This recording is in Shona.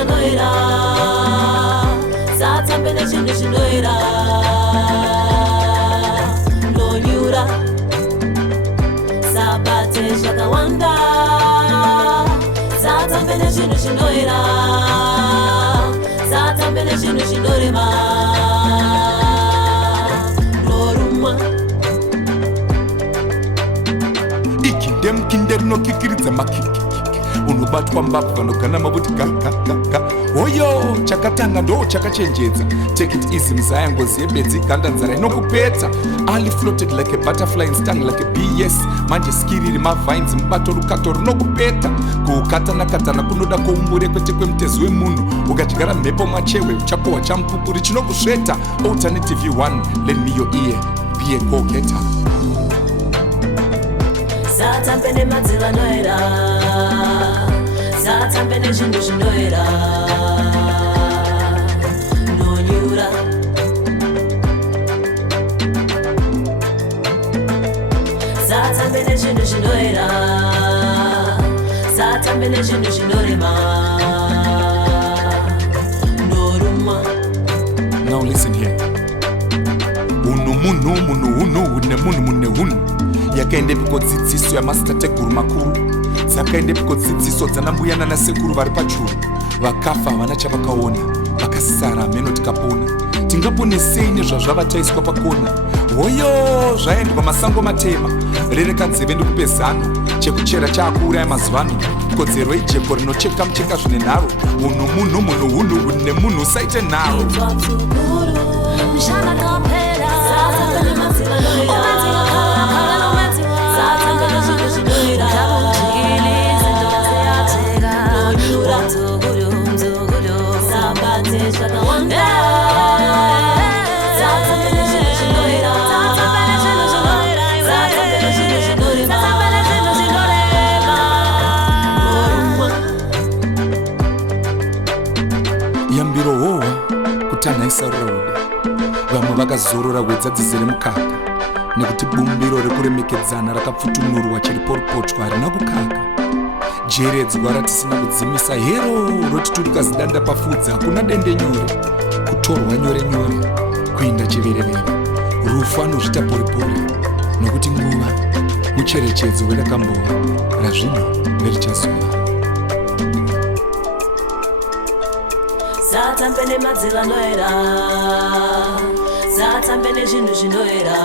madzila noera satambe nechinhu chinoera nonyura sabate zvakawanda satambe nechinhu chinoera satambe nechinhu chinorema norumwa ikindemkinder nokikiridza makiki unobatwa mbabvu vanogana mabuti gagagaga oyo chakatanga ndo chakachenjedza. Take it easy mzaya, ngozi yebedzi ganda nzara inokupeta. Ali floated like a butterfly and stung like a bee. Yes, manje skiriri mavines mubato rukato runokupeta. Kukatanakatana kunoda koumbure kwete kwemtezo wemunhu. Ukadyara mhepo machewe uchakohwa chamupupuri chinokusveta. Alternative 1, lend me your ear, be a go-getter. satambe nemadzila noera satambe nechinhu chinoera nonyura satambe nechinhu chinoera satambe nechinhu chinorema norumwa. Now listen here. Unu une munhu mune hunhu yakaende pikodzidziso yamazitateguru makuru dzakaende pikodzidziso dzanambuya nanasekuru vari pachuru. Vakafa havana chavakaona, vakasara hameno tikapona. Tingaponesei nezvazvava taiswa pakona? Hoyo zvaendwa masango matema. Rereka nzeve ndikupe zano, chekuchera chaakuuraya mazuvano. Kodzero ijeko rinocheka mucheka zvine nharo. Unu munhu une munhu usaite nharo. Yambiro howa kutanhaisa rauda. Vamwe vakazorora hwedza dzizere mukaka nekuti bumbiro rekuremekedzana rakapfutunurwa chiriporupotwa harina kukaka. Jeredzwa ratisina kudzimisa hero roti turikazidanda pafudza hakuna dende nyore. Kutorwa nyore nyore kuenda chiverevere. Rufu anozvita poripori nokuti nguva mucherechedzo wedakambova razvino nerichazuva. satambe nemadzila noera satambe nechinhu chinoera